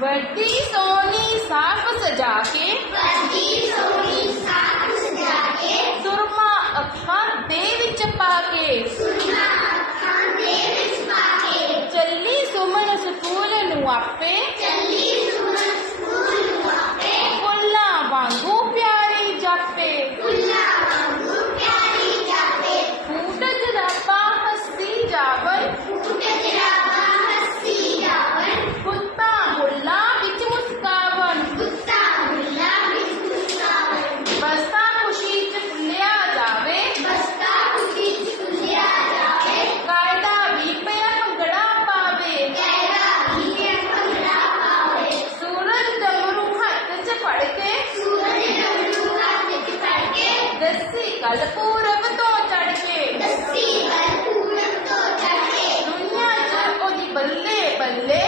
ਵੱਡੀ ਸੋਹਣੀ ਸਾਫ ਸਜਾ ਕੇ ਸੁਰਮਾ ਅੱਖਾਂ ਦੇ ਵਿੱਚ ਪਾ ਕੇ ਚੱਲੀ ਸੁਮਨ ਸਕੂਲ ਨੂੰ ਆਪੇ ਫੁੱਲਾਂ ਵਾਂਗੂ ਪਿਆਰੀ ਜਾਪੇ ਫੂਟ ਜਰਾਬਾਂ ਹੱਸੀ ਜਾਵਨ ਪੁੱਤਾਂ ਬੁੱਲਾਂ ਵਿੱਚ ਮੁਸਕਾਵਨ ਬਸਤਾ ਖੁਸ਼ੀ ਚ ਫੁੱਲਿਆ ਜਾਵੇ ਕਾਇਦਾ ਵੀ ਪਿਆ ਭੰਗੜਾ ਪਾਵੇ ਸੂਰਜ ਡਮਰੂ ਹੱਥ ਚ ਫੜ ਕੇ ਦੱਸੀ ਕੱਲ ਪੂਰਬ ਤੋਂ ਚੜ ਕੇ ਦੁਨੀਆ ਚ ਉਹਦੀ ਬੱਲੇ ਬੱਲੇ